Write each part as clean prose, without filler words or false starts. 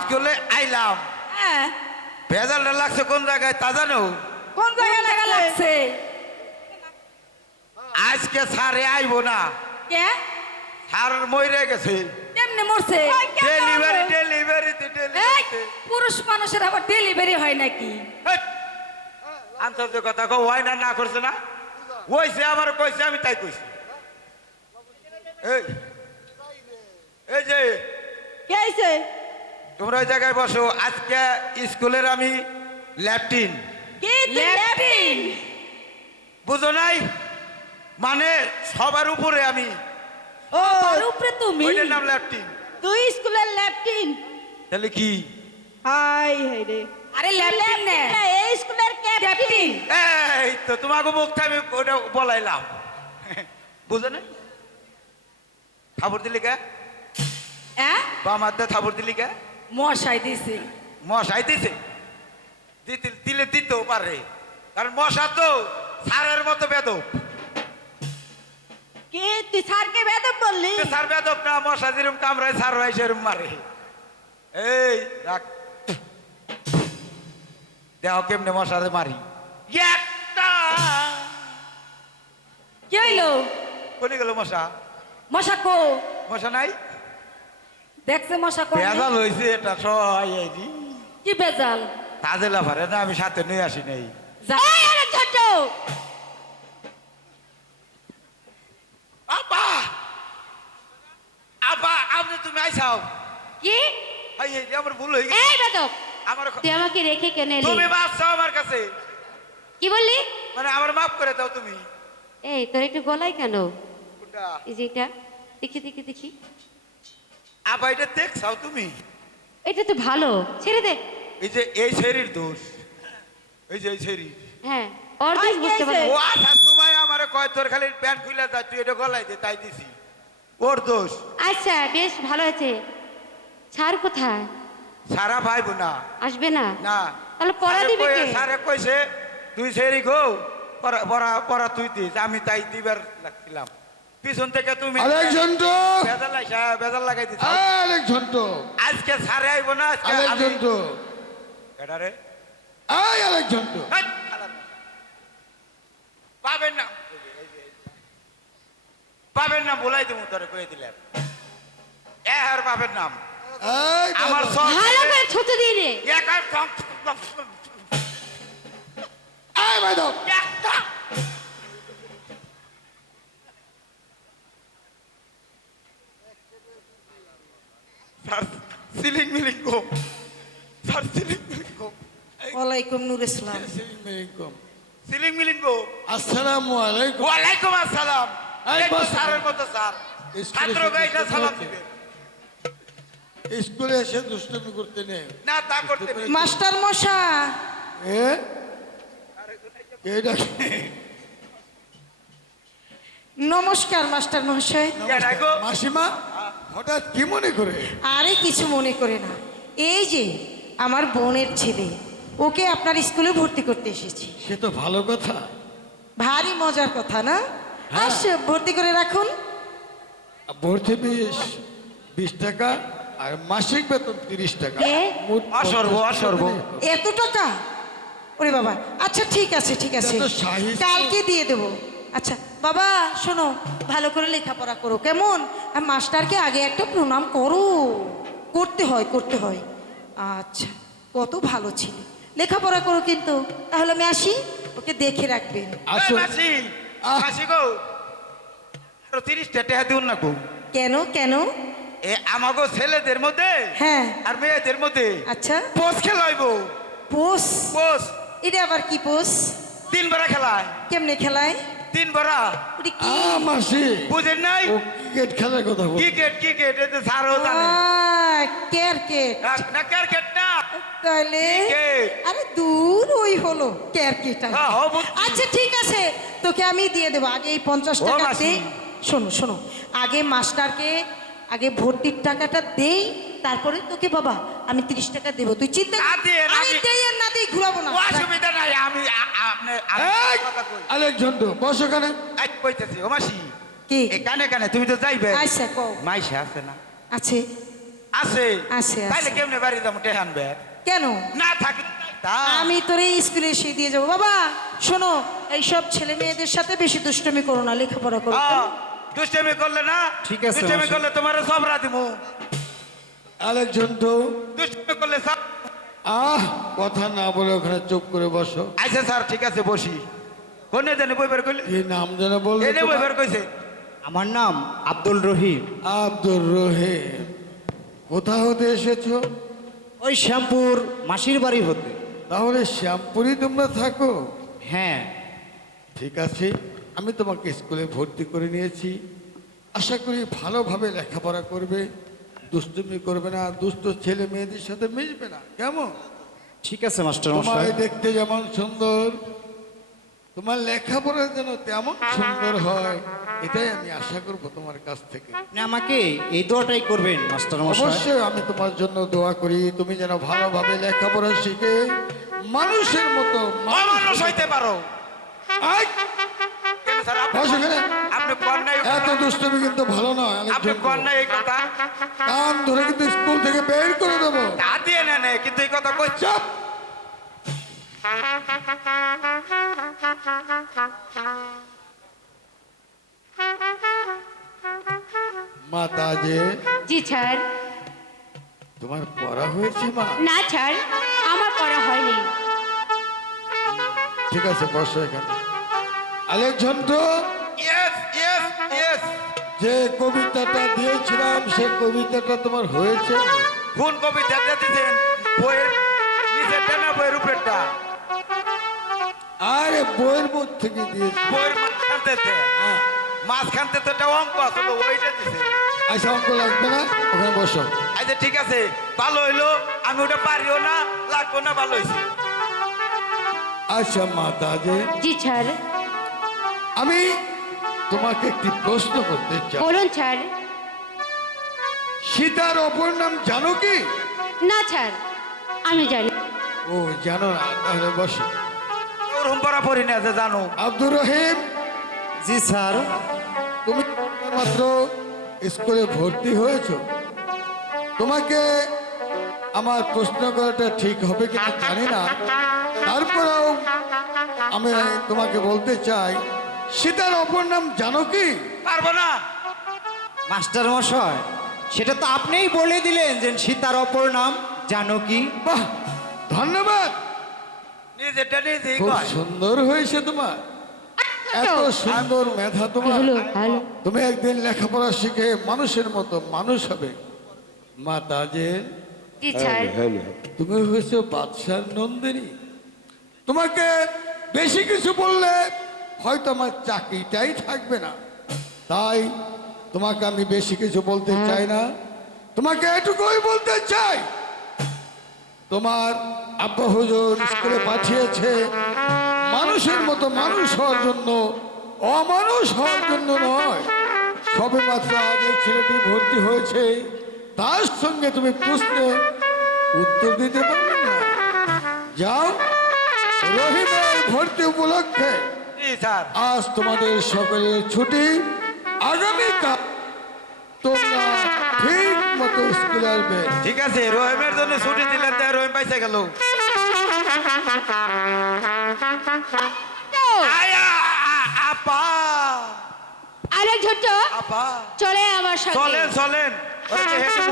স্কুলে আইলাম। হ্যাঁ ভেজালটা লাগছে কোন জায়গায় তা জানো? কোন জায়গা লাগছে? আজকে স্যারে আইবো না, কে? স্যার মরে গেছে। কেমনে মরছে? ডেলিভারিতে এই, পুরুষ মানুষের আবার ডেলিভারি হয় নাকি? আন্তর্জাতিক কথা কও, হয় না না করছে না? ওইছে আমার কইছে, আমি তাই কইছি। এই এই যে কে আইছে? তোমরা ওই জায়গায় বসো। আজকে স্কুলের আমি ল্যাপটিন। কি ল্যাটিন? বুঝো নাই? মানে সবার উপরে আমি। ও আর উপরে তুমি? ওইটার নাম ল্যাপটিন। তুই স্কুলের ল্যাপটিন? তাহলে কি? হাই হাই রে। আরে ল্যাপটিন না, এই স্কুলের ক্যাপ্টেন। এই তো তোমাকে মুখটা আমি ওটা বলাইলাম। বুঝো নাই? থাবর দিলি কে? হ্যাঁ বামাতে থাবর দিলি কে? মশাই দিছে। মশাই দিছে? দিলে দিতেও পারে, কারণ মশা তো সারের মতো বেদব। কে তুই স্যারকে বেদব বললি? সার বেদব না, মশা যেরকম কামড়ায় সার হয় সেরকম মারে। এই রাখ, দেখো কেমনে মশারে মারি। একটা কি হইলো? কোনে গেল মশা? মশা কো? মশা নাই? দেখছে মশা কো? ভেজাল হয়েছে এটা সবাই। কি বেজাল? তাজে লাফারে না, আমি সাথে নিয়ে আসি নাই। এই আরে ছোট আপা আপা, আপনি তুমি আইসাও। কি? এই আমার ভুল হয়ে গেছে। এই বেদব, আমার তুই আমাকে রেখে কেন এলি? তুমি মাপ চাও আমার কাছে, কি বললি? মানে আমার মাফ করে দাও তুমি। এই তোর একটু গলায় কেন? কোনটা? এই যে এটা দেখি দেখি দেখি, আপা এটা দেখছাও তুমি? এটা তো ভালো, ছেড়ে দে। এই যে এই শরীর দোষ, এই যে এই শরীর। হ্যাঁ ওর দোষ বুঝতে পারো। ও আসার সময় আমারে কয় তোর খালি প্যান্ট খুলে যা, তুই এটা গলায় দে, তাই দিছি। ওর দোষ। আচ্ছা বেশ ভালো আছে। ছাড় কোথায়? সারা ভাইবো না। আসবে না? না। তাহলে পড়া দিবি কে? সারে কইছে তুই সেরি গো, পড়া পড়া তুই দিস, আমি তাই দিবার লাগছিলাম। পিছন থেকে তুমি আরেক ঝন্টু, বেজাল লাগাই দিছ। আরেক ঝন্টু, আজকে সারে আইবো না, আজকে আরেক আমি ঝন্টু, এটা রে আরেক ঝন্টু। হাট, পাবেন না, পাবেন না, বলাই দেবো তোরে কয়ে দিলাম। আর পাবেন নাম এই আমার বাবা, সব ভালো করে ছুতে দিয়ে রে। একার এই ম্যাডাম, একটা স্যার সিলিং মিলিং গো, স্যার সিলিং মিলিং গো, ওয়ালাইকুম নূর ইসলাম। সিলিং মিলিং গো। আসসালামু আলাইকুম। ওয়ালাইকুম আসসালাম। এই এই তো বস। স্যারের মতো স্যার, স্কুলে ছাত্র গাইটা এসে সালাম দুষ্টুমি দিবে স্কুলে এসে দুষ্টুমি করতে নেই। না, তা করতে নেই। মাস্টার মশা, এ এটা নমস্কার মাস্টার মহাশয়। কেডা গো? মাসিমা হঠাৎ কি মনে করে? আরে কিছু মনে করে না, এই যে আমার বোনের ছেলে, ওকে আপনার স্কুলে ভর্তি করতে এসেছি। সে তো ভালো কথা। ভারী মজার কথা না? হ্যাঁ। আসে ভর্তি করে রাখুন। ভর্তি ফিস 20 টাকা আর মাসিক বেতন 30 টাকা। কে? মোট অসর্ব, 50 অসর্ব। টাকা। এত টাকা? ওরে বাবা, আচ্ছা ঠিক আছে ঠিক আছে, এটা তো শাহী স্কুল। কালকে দিয়ে দেবো। আচ্ছা বাবা শোনো, ভালো করে লেখাপড়া করো কেমন? আর মাস্টারকে আগে একটা প্রণাম করো, করতে হয় করতে হয়। আচ্ছা, কত ভালো ছিল, লেখাপড়া করো কিন্তু। তাহলে আমি আসি, ওকে দেখে রাখবেন। এই আসুন। মাসি, আহ। মাসি গো, আরো 30টা টাকা দিউন না গো। কেন কেন? এ আমাগো ছেলেদের মধ্যে হ্যাঁ আর মেয়েদের মধ্যে আচ্ছা, পোস খেলাইবো। পোষ? পোস এটা আবার কি পোষ? 3 বেড়া খেলায়, কেমনে খেলায়? 3 বেড়া। ওটা কি? মাসি বুঝেন নাই? ও ক্রিকেট খেলার কথা বল। ক্রিকেট এটা স্যারও জানে ক্যারকেট। না, ক্রিকেট না। তাহলে ক্রিকেট। আরে দূর, ওই হলো ক্যারকেট। হ্যাঁ, ও বুঝছি। আচ্ছা ঠিক আছে, তোকে আমি দিয়ে দেবো। আগে এই 50 ও টাকা মাসি। দে। শোনো শোনো, আগে মাস্টারকে আগে ভর্তির টাকাটা দেই, তারপরে তোকে বাবা আমি 30 টাকা দেবো। তুই চিন্তা না দিয়ে, না আরে দিয়ে। দেই আর না দেই ঘুরাবো না। অসুবিধা নাই, আমি এই, কথা কই। আরেক ঝন্টু, বসো ওখানে। আই কইতেছি ও মাসি, কি? এ কানে কানে তুমি তো যাইবে। আচ্ছা কও। মাইশা আছে না? আছে। আছে আছে, তাইলে আছে। কেমনে বাড়ি যাবো টেহান ব্যাগ কেন না থাকলে তা। আমি তোরে স্কুলে এসে দিয়ে যাবো। বাবা শোনো, এইসব ছেলে মেয়েদের সাথে বেশি দুষ্টুমি করো না, লেখাপড়া করো। দুষ্টামি করলে না, ঠিক আছে, দুষ্টামি মশাই। করলে তোমার সব রাধিমু, আরেকজন তো দুষ্টামি করলে সব। কথা না বলে ওখানে চুপ করে বসো। আচ্ছা স্যার ঠিক আছে বসি। কোনে জানে বইবার কইলে কি নাম যেন বললে এনে তোমার? বইবার কইছে। আমার নাম আব্দুল রহিম। আব্দুর রহিম। কোথা হতে এসেছো? ওই শ্যামপুর মাসির বাড়ি হতে। তাহলে শ্যামপুরি তোমরা থাকো? হ্যাঁ। ঠিক আছে, আমি তোমাকে স্কুলে ভর্তি করে নিয়েছি। আশা করি ভালোভাবে লেখাপড়া করবে, দুষ্টুমি করবে না, দুষ্ট ছেলে মেয়েদের সাথে মিশবে না, কেমন? ঠিক আছে মাস্টার মশাই। তোমায় দেখতে যেমন সুন্দর, তোমার লেখাপড়া যেন তেমন সুন্দর হয়, এটাই আমি আশা করব তোমার কাছ থেকে। আপনি আমাকে এই দোয়াটাই করবেন মাস্টার মশাই। অবশ্যই আমি তোমার জন্য দোয়া করি, তুমি যেন ভালোভাবে লেখাপড়া শিখে মানুষের মতো অমানুষ হইতে পারো। আয়, কেন স্যার বসো এখানে। আপনি কোন নাই, এত দুষ্টুমি কিন্তু ভালো নয়। আপনি আরেকজন কোন নাই এই কথা কান ধরে কিন্তু স্কুল থেকে বের করে দেবো। তা দিয়ে নেনে, কিন্তু এই কথা কই চাপ। মাতা যে জি স্যার। তোমার পড়া হয়েছে মা? না স্যার, আমার পড়া হয়নি। ঠিক আছে, বসো এখানে। Alexander, yes yes yes. যে কবিতাটা দিয়েছিলাম সে কবিতাটা তোমার হয়েছে? কোন কবিতা দিতেছেন? বইয়ের নিচেরটা না বইয়ের উপরেরটা? আরে বইয়ের মধ্যে থেকে দিয়েছি। বইয়ের মাঝখানতে, মাঝখানতে তো একটা অঙ্ক আসলো, ওইটা দিছে। আচ্ছা, অঙ্ক লাগবে না, ওখানে বসো। আচ্ছা ঠিক আছে, ভালো হইলো। আমি ওটা পারিও না, লাগবো না, ভালো হয়েছে। আচ্ছা মাতা যে, জি স্যার। আমি তোমাকে একটি প্রশ্ন করতে চাই। বলুন স্যার। সীতার অপর নাম জানো কি? না স্যার, আমি জানি। ও জানো না, তাহলে বসো। ওরম পড়া পড়ি না যে জানো। আব্দুর রহিম, জি স্যার। তুমি মাত্র স্কুলে ভর্তি হয়েছো, তোমাকে আমার প্রশ্ন করাটা ঠিক হবে কিনা জানি না, তারপরেও আমি তোমাকে বলতে চাই, সীতার অপর নাম জানো কি? পারবো না। মাস্টার মশাই, সেটা তো আপনিই বলে দিলেন যে সীতার অপর নাম জানকী। বাহ, ধন্যবাদ, নিজেরটা নিজেই খুব কয়। সুন্দর হয়েছে তোমার, এত সুন্দর মেধা তোমার। Hello hello. তুমি একদিন লেখাপড়া শিখে মানুষের মতো মানুষ হবে। মাতা যে, জি স্যার। তুমি হয়েছো বাদশার নন্দিনী, তোমাকে বেশি কিছু বললে হয়তো আমার চাকরিটাই থাকবে না, তাই তোমাকে আমি বেশি কিছু বলতে চাই না, তোমাকে এটুকুই বলতে চাই, তোমার আব্বা হুজুর স্কুলে পাঠিয়েছে মানুষের মতো মানুষ হওয়ার জন্য, অমানুষ হওয়ার জন্য নয়। সবে মাত্র আগে ছেলেটি ভর্তি হয়েছে, তার সঙ্গে তুমি প্রশ্নে উত্তর দিতে পারবে না। যাও, রহিমের ভর্তি উপলক্ষে জি স্যার। আজ তোমাদের সকলের ছুটি, আগামীকাল তোমরা ঠিক মতো স্কুলে আসবে। ঠিক আছে, রহিমের জন্য ছুটি দিলেন, তাই রহিম পাইছে গেল। আয়া, আপা আরেক ছোট্ট আপা চলে আমার সাথে। চলেন চলেন। ওই যে হেঁটে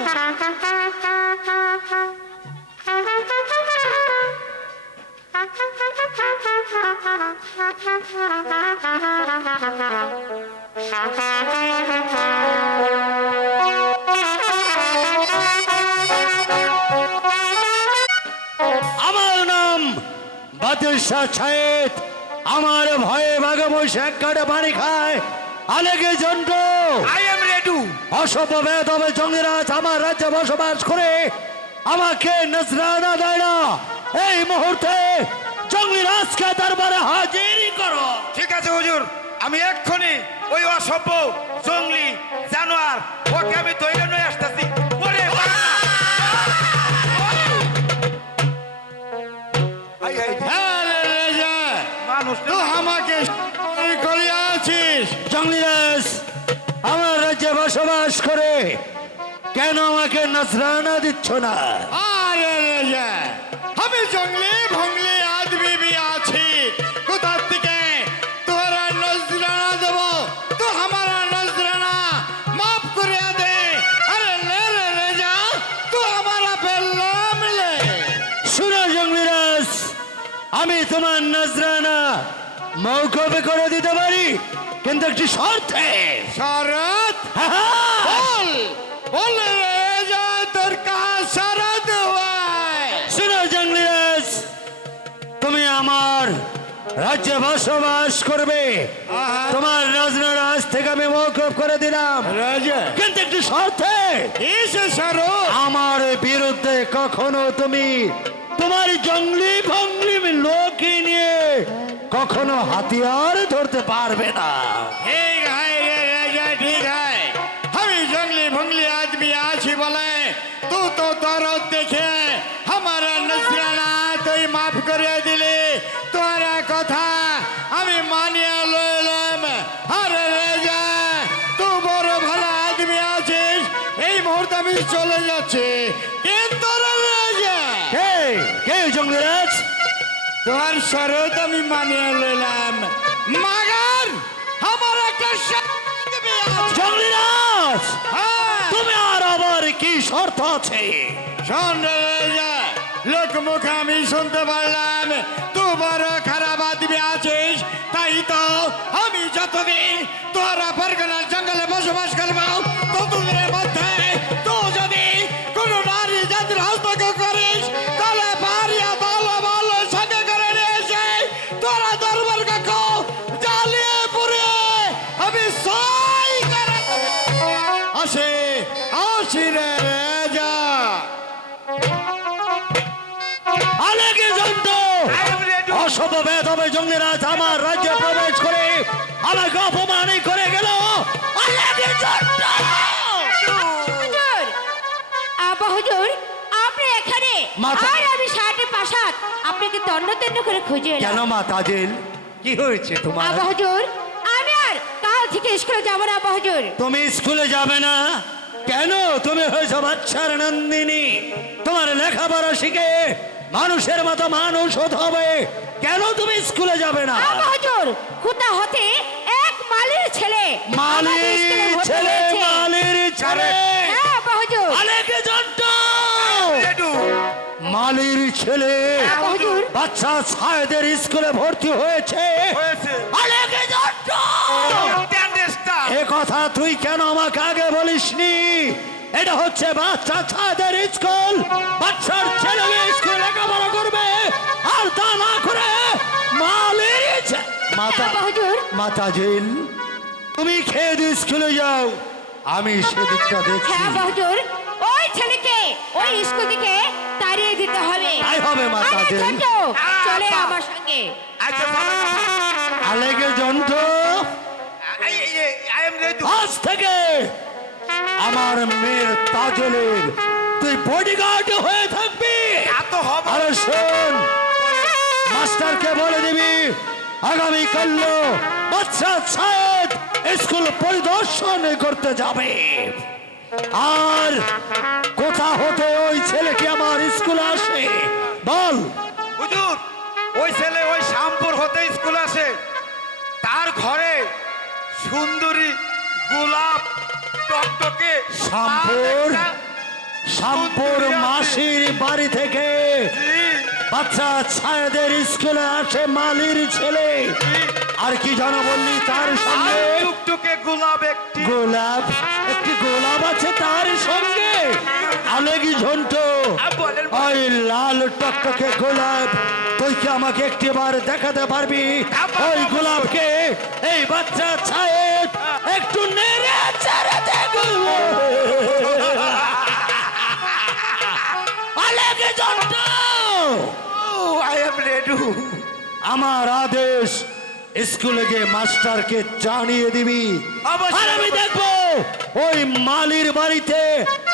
আমার নাম বাদশাহ সাহেব। আমার ভয়ে বাঘে বসে এক কাটে পানি খায়। আলেকে জন্ড আই এম রেডি। অসভ্য বেদবে জঙ্গিরাজ আমার রাজ্যে বসবাস করে আমাকে নজরানা দেয় না। এই মুহূর্তে জঙ্গিরাজকে দরবারে হাজির করো। ঠিক আছে হুজুর, আমি এক্ষুনি ওই অসভ্য জঙ্গলি জানোয়ার ওকে আমি ধরে নিয়ে আসতেছি। ওরে বাবা! হাই, হাই, মানুষ তো আমাকে করিয়াছিস জঙ্গিরাজ আমার রাজ্যে বসবাস করে কেন আমাকে আমাকে নজরানা দিচ্ছ না? আরে রেজা, আমি জঙ্গলি ভঙ্গলি আদমি भी আছি, কোথা থেকে তোরা নজরানা দেব? তো हमारा নজরানা মাফ করে দে। আরে ले रे রেজা, তো हमारा পেল্লা মিলে। শুনো জঙ্গলিরাজ, আমি তোমার নজরানা মৌকুফ করে দিতে পারি, কিন্তু একটি শর্তে। শরৎ? হ্যাঁ, বল বল রেজা, তোর কাহা শরৎ হয়? শুনো জঙ্গলিরাজ, তুমি আমার রাজ্যে বসবাস করবে, তোমার নজরানা আজ থেকে আমি মৌকুফ করে দিলাম, রাজা কিন্তু একটি শর্তে। এসে শরৎ? আমার বিরুদ্ধে কখনো তুমি তোমার জঙ্গলি ভঙ্গলি লোক নিয়ে কখনো হাতিয়ার ধরতে পারবে না। ठीक है ये राजा, ठीक है। हम जंगली भंगली आदमी आछी बोले, तू तो दरद देखे हमारा नजराना तो माफ करे दिली, तोरा कथा আমি মানিয়া লইলাম। আরে রাজা, তুই বড় ভালো আদমি আছিস, এই মুহূর্তে আমি চলে যাচ্ছি, কিন্তু রে রাজা কে কে জঙ্গলিরাজ? তোর শরৎ আমি মানিয়ে লইলাম, মাগার আমার একটা শর্ত আছে। জঙ্গলিরাজ, হ্যাঁ, তুমি আর আবার কি শর্ত আছে? শোন রে রাজা, লোক মুখে আমি শুনতে পারলাম তুই বড় খারাপ আদমি আছিস, তাই তো আমি যতদিন তোরা পরগনার জঙ্গলে বসবাস করবো ততদিনের মধ্যে তুই যদি কোনো নারী জাতির হস্তক্ষেপ করিস, তাহলে পারিয়া ভালো ভালো সঙ্গে করে নিয়ে এসে তোরা দরবার কক্ষ জ্বালিয়ে পুড়িয়ে আমি সই করে আসে আসি রে রাজা। আলেকে জন্তু I am ready. অসভ্য বেদবে জঙ্গলিরাজ আমার রাজ্যে প্রবেশ করে আমাকে অপমান করে গেল। আলেকে জন্তু! হুজুর, আবা হুজুর, আপনি এখানে, মাথা- আর আমি সাথে পাশাত আপনাকে তন্ন তন্ন করে খুঁজে কেন এলাম। মা তাজিল, কি হয়েছে তোমার? আবা হুজুর, আমি আর কাল থেকে স্কুলে যাব না আবা হুজুর। তুমি স্কুলে যাবে না কেন? তুমি হয়েছ বাচ্চার নন্দিনী, তোমার লেখাপড়া শিখে মানুষের মতো মানুষ হতে হবে, কেন তুমি স্কুলে যাবে না? আবা হুজুর, কোথা হতে এক মালির ছেলে আমাদের মালির স্কুলে ভর্তি ছেলে, হয়েছে। মালির ছেলে, হ্যাঁ আবা হুজুর। আলেকে জন্তু! রেডু। মালির ছেলে আবা হুজুর, বাচ্চা ছায়েদের স্কুলে ভর্তি হয়েছে। হয়েছে। আলেকে জন্তু! Understand? এ কথা তুই কেন আমাকে আগে বলিসনি? এটা হচ্ছে বাচ্চা ছাদের স্কুল, বাচ্চার ছেলে মেয়ে স্কুলে লেখাপড়া করবে, আর তা না করে মালির মাতা আবা হুজুর, মাতাজিল, তুমি খেয়ে দিয়ে স্কুলে যাও, আমি সেদিকটা দেখছি। হ্যাঁ আবা হুজুর, ওই ছেলেকে ওই স্কুল থেকে তাড়িয়ে দিতে হবে। তাই হবে, মাতাজিল। আরে ছোট, চলে আমার সঙ্গে। আচ্ছা, আলেকে জন্তু, I am ready. আজ থেকে আমার মেয়ের তাজলের তুই বডিগার্ড হয়ে থাকবি। তা তো হবে। আরে শোন, মাস্টারকে বলে দিবি আগামীকাল বাচ্চা ছায়েদ স্কুল পরিদর্শন করতে যাবে, আর কোথা হতে ওই ছেলেকে আমার স্কুলে আসে বল। হুজুর, ওই ছেলে ওই শ্যামপুর হতে স্কুল আসে, তার ঘরে সুন্দরী গোলাপ টকটকে শ্যামপুর? শ্যামপুর মাসির বাড়ি থেকে বাচ্চা ছায়েদের স্কুলে আসে মালির ছেলে, আর কি জানো বললি তার সঙ্গে? টুকটুকে গোলাপ একটি। গোলাপ, একটি গোলাপ আছে তার সঙ্গে। আলেকি ঝন্টু, বলেন। ওই লাল টকটকে গোলাপ তুই কি আমাকে একটিবার দেখাতে পারবি? ওই গোলাপকে এই বাচ্চা ছায়েদ একটু নেড়ে চেড়ে দেখবো। আলেকি ঝন্টু, I am ready. আমার আদেশ স্কুলে গিয়ে মাস্টারকে জানিয়ে দিবি, অবশ্যই। আর আমি দেখবো ওই মালির বাড়িতে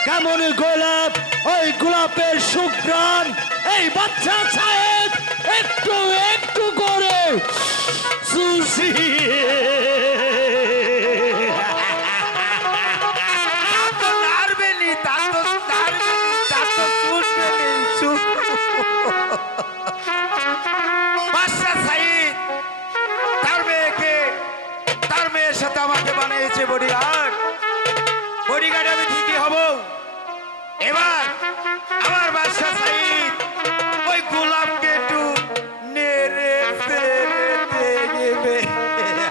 কেমন গোলাপ, ওই গোলাপের সুঘ্রাণ এই বাচ্চা ছায়েদ একটু একটু করে সুশি। তা তো নাড়বেনি, তা তো বাদশাহ সাইদ তার মেয়ের সাথে আমাকে বানিয়েছে বডিগার্ড। বডিগার্ড আমি ঠিকই হব। এবার আমার বাদশাহ সাইদ ওই গোলাপকে একটু নেড়ে ফেড়ে দেবে।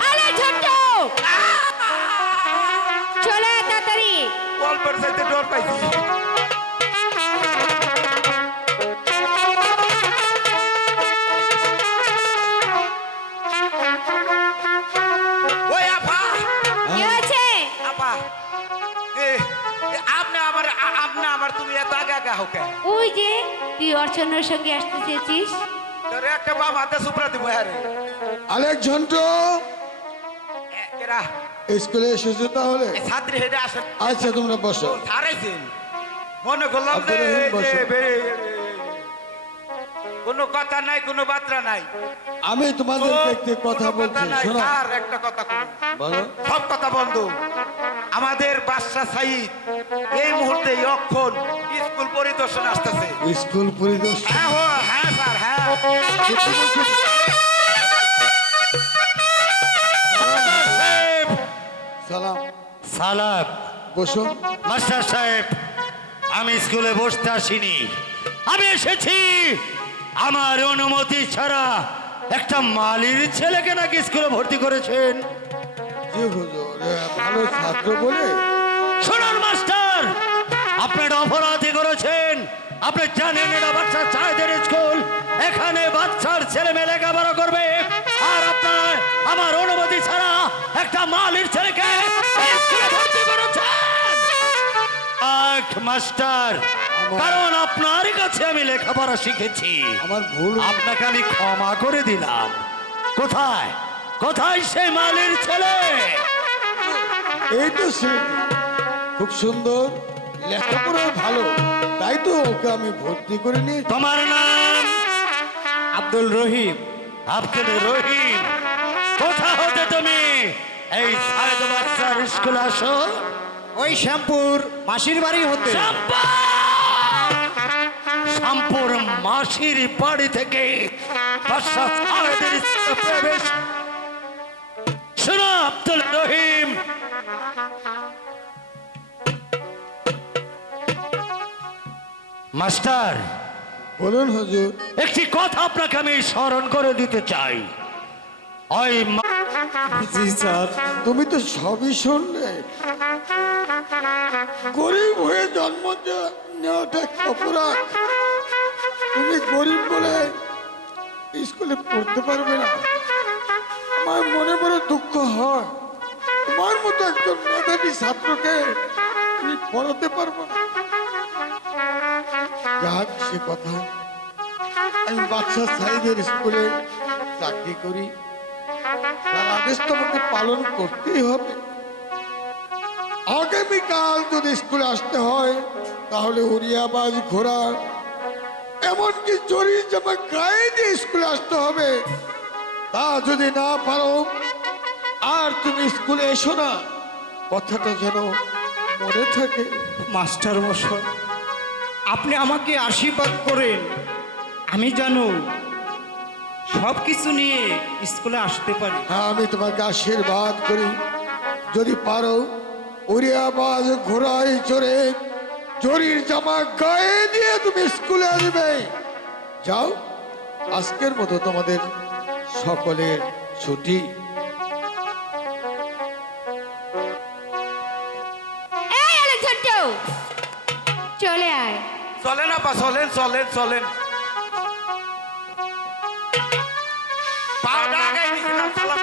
আরে ছোট্ট চলে আয় তাড়াতাড়ি। গল্পের সাথে ডর পাইছি। ওই আপা, কি হয়েছে? আপা, আপনি আমার তুমি এত আগে আগে হোক। ওই যে তুই অর্চনার সঙ্গে আসতে চেয়েছিস। তোর একটা বাপ হাতে সুপ্রা দিব। হ্যাঁ রে আলেক ঝন্টু, এরা স্কুলে এসেছো তাহলে? এই ছাত্রী হেঁটে আসে। আচ্ছা তোমরা বসো। ছাড়াইছেন মনে করলাম যে আব্দুর রহিম বসো। কোনো কথা নাই, কোনো বার্তা নাই। আমি তোমাদেরকে একটি কথা কোনো বলছি, নাই। শোনো। আর একটা কথা বলুন। বলো। সব কথা বন্ধ। আমাদের বাদশাহ সাইদ এই মুহূর্তে অক্ষণ স্কুল পরিদর্শন আসতেছে। স্কুল পরিদর্শন? হ্যাঁ হ্যাঁ স্যার, হ্যাঁ। সালাম। সালাম। বসো। মাস্টার সাহেব, আমি স্কুলে বসতে আসিনি, আমি এসেছি আমার অনুমতি ছাড়া একটা মালির ছেলেকে নাকি স্কুলে ভর্তি করেছেন। জি হুজুর, ভালো ছাত্র বলে। শুনুন মাস্টার, আপনি একটা অপরাধী করেছেন। আপনি জানেন এটা বাচ্চা চাইদের স্কুল, এখানে বাচ্চার ছেলে মেয়ে লেখাপড়া করবে, আর আপনার আমার অনুমতি ছাড়া একটা মালির ছেলেকে স্কুলে ভর্তি করেছেন। মাস্টার, কারণ আপনার কাছে আমি লেখাপড়া শিখেছি, আমার ভুল। আপনাকে আমি ক্ষমা করে দিলাম। কোথায় কোথায় সেই মালির ছেলে? এই তো সে খুব সুন্দর, লেখাপড়া ভালো, তাই তো ওকে আমি ভর্তি করে নিই। তোমার নাম? আব্দুল রহিম। আব্দুল রহিম, কোথা হতে তুমি এই সাইদ বাচ্চার স্কুলে আসো? ওই শ্যামপুর মাসির বাড়ি হতে। শ্যামপুর মাসির বাড়ি থেকে বাচ্চা সাইদের স্কুলে প্রবেশ। শোনো আব্দুল রহিম, মাস্টার বলুন হুজুর। একটি কথা আপনাকে আমি স্মরণ করে দিতে চাই। ওই জি স্যার। তুমি তো সবই শুনলে। গরিব হয়ে জন্ম নেওয়াটা একটা অপরাধ। তুমি গরিব বলে স্কুলে পড়তে পারবে না, আমার মনে বড় দুঃখ হয়। তোমার মতো একজন মেধাবী ছাত্রকে তুমি পড়াতে পারবো না। যাক সে কথা, আমি বাচ্চা সাইদের স্কুলে চাকরি করি, তার আদেশ তোমাকে পালন করতেই হবে। আগামীকাল যদি স্কুলে আসতে হয় তাহলে উড়িয়াবাজ ঘোড়া এমনকি জরির জামা গায়ে দিয়ে স্কুলে আসতে হবে। তা যদি না পারো আর তুমি স্কুলে এসো না, কথাটা যেন মনে থাকে। মাস্টার মশাই, আপনি আমাকে আশীর্বাদ করেন, আমি জানো সব কিছু নিয়ে স্কুলে আসতে পারি। হ্যাঁ, আমি তোমাকে আশীর্বাদ করি। যদি পারো উড়িয়াবাজ ঘোড়ায় চড়ে জরির জামা গায়ে দিয়ে তুমি স্কুলে আসবে। যাও, আজকের মতো তোমাদের সকলের ছুটি। এই আরে ছোট্ট চলে আয়। চলেন আপা, চলেন চলেন চলেন। পাউডার আগাই দিয়েছিলাম, সালাম।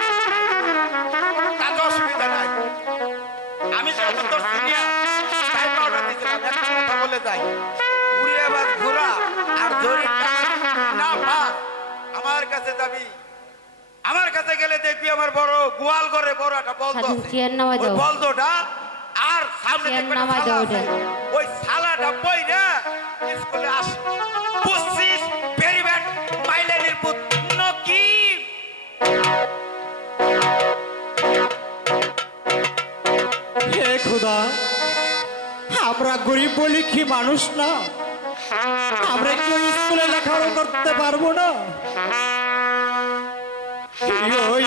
তাতে অসুবিধা নাই। আমি যেহেতু তোর সিনিয়র, তাই পাউডার দিয়েছিলাম। একটা কথা বলে যাই, উড়িয়াবাজ ঘোড়া আর জরির না ভাত আমার কাছে যাবি। আমার কাছে গেলে দেখবি আমার বড় গোয়াল ঘরে বড় একটা বলদ সাধু, আছে। চেয়ার নামাই ওই দাও। বলদটা আর সামনে চেয়ার দেখবে একটা নামাই থালা দাও আছে। ওটা। ওই সালাটা বই না স্কুলে আসে। বুঝছিস? ভেরি ব্যাড মাইলেনির পুত নকি। হে খোদা, আমরা গরিব বলি কি মানুষ না? আমরা কেউ স্কুলে লেখাপড়া করতে পারবো না? ওই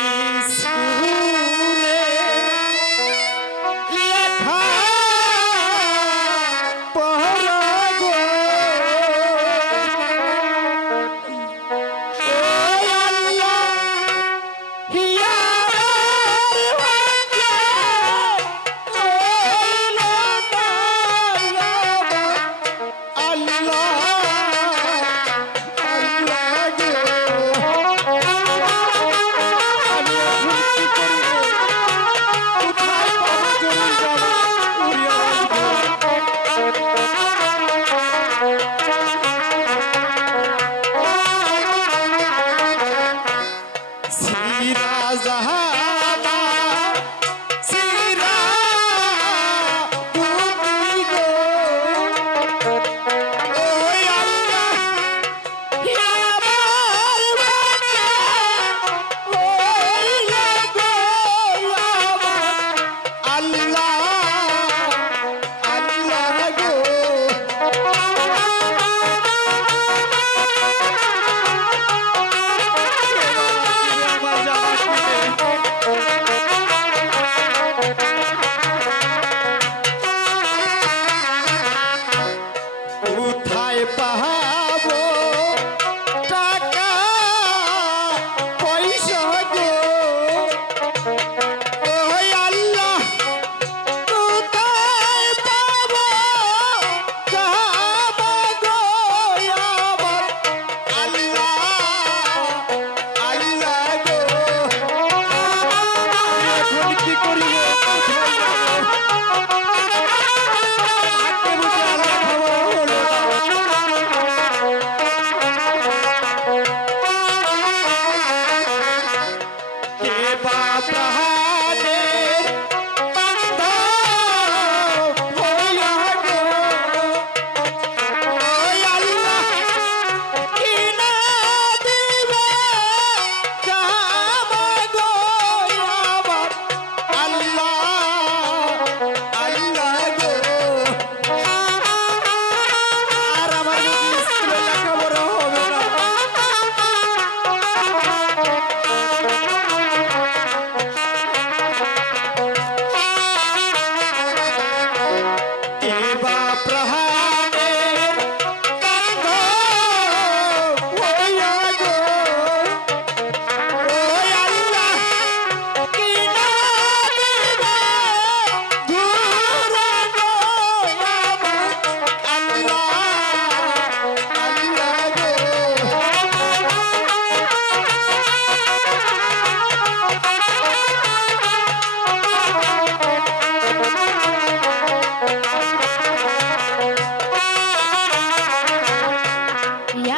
স্কুলে লেখা পড়া গো, ও আল্লাহ, হিয়ার বাচ্চা, ও আল্লাহ, আল্লাহ গো। আমি এখন কি করব? কোথায় পাবো জমি জমা? উড়িয়ে আসবো। সিরা জাহানা, সিরা তুমি গো, ওই আল্লাহ, আমার বাচ্চা, ওই গো আমার আল্লাহ, আল্লাহ গো। আমার জামাকে কোথায় পাবো টাকা পয়সা গো, ওই আল্লাহ, কোথায় পাবো জামা গো আমার আল্লাহ, আল্লাহ গো। এখন কি করিব? কোথায় যাবো? আগে বুঝে আল্লাহ খবর হলো না। কে বা প্রাণের বান্ধব হইয়া গো, ওই আল্লাহ, কি না দিবে জামা গো আমার আল্লাহ, আল্লাহ গো। আর আমার যদি স্কুলে লেখাপড়া হবে না, কে বা প্রাণের বান্ধব হইয়া গো, ওই আল্লাহ, কি না দিবে ঘুরে গো আমার আল্লাহ, আল্লাহ গো।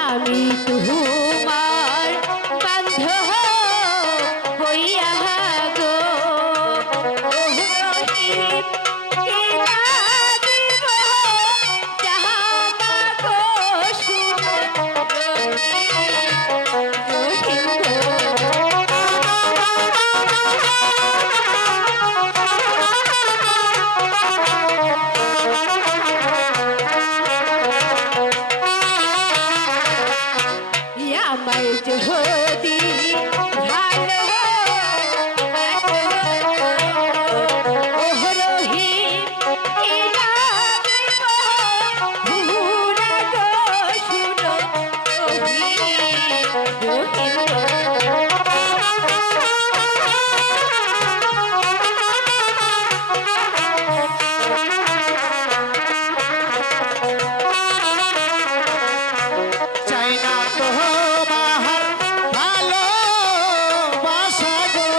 আমি তোমার বান্ধব হইয়া গো, রহিম, কি না দিব জামা গো, শুনো রহিম গো। আমায় যদি ভালো রহিম, কি না দিব ভুরা গো, শুনো রহিম, রহিম গো। চাই না তোমার ভালোবাসা গো,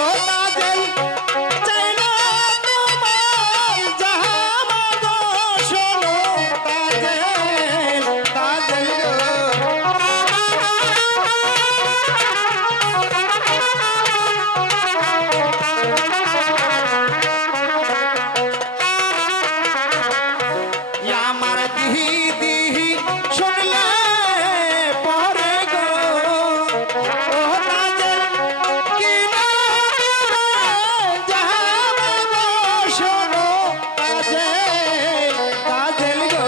ও তাজেল, চাই না তোমার জামা গো, শোনো তাজেল, তাজেল গো। আমার দিদি শুনলে পরে গো, ও তাজেল, কি না জামা গো, শোনো তাজেল, তাজেল গো।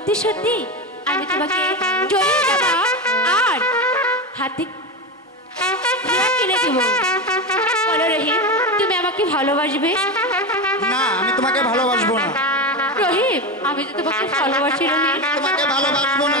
সত্যি সত্যি আমি তোমাকে জড়িয়ে দেবো আর হাতে ঘোড়া কিনে দেব। বলো রহিম, তুমি আমাকে ভালোবাসবে? না, আমি তোমাকে ভালোবাসবো না। রহিম, আমি তো তোমাকে ভালোবাসি রহিম। তোমাকে ভালোবাসবো না।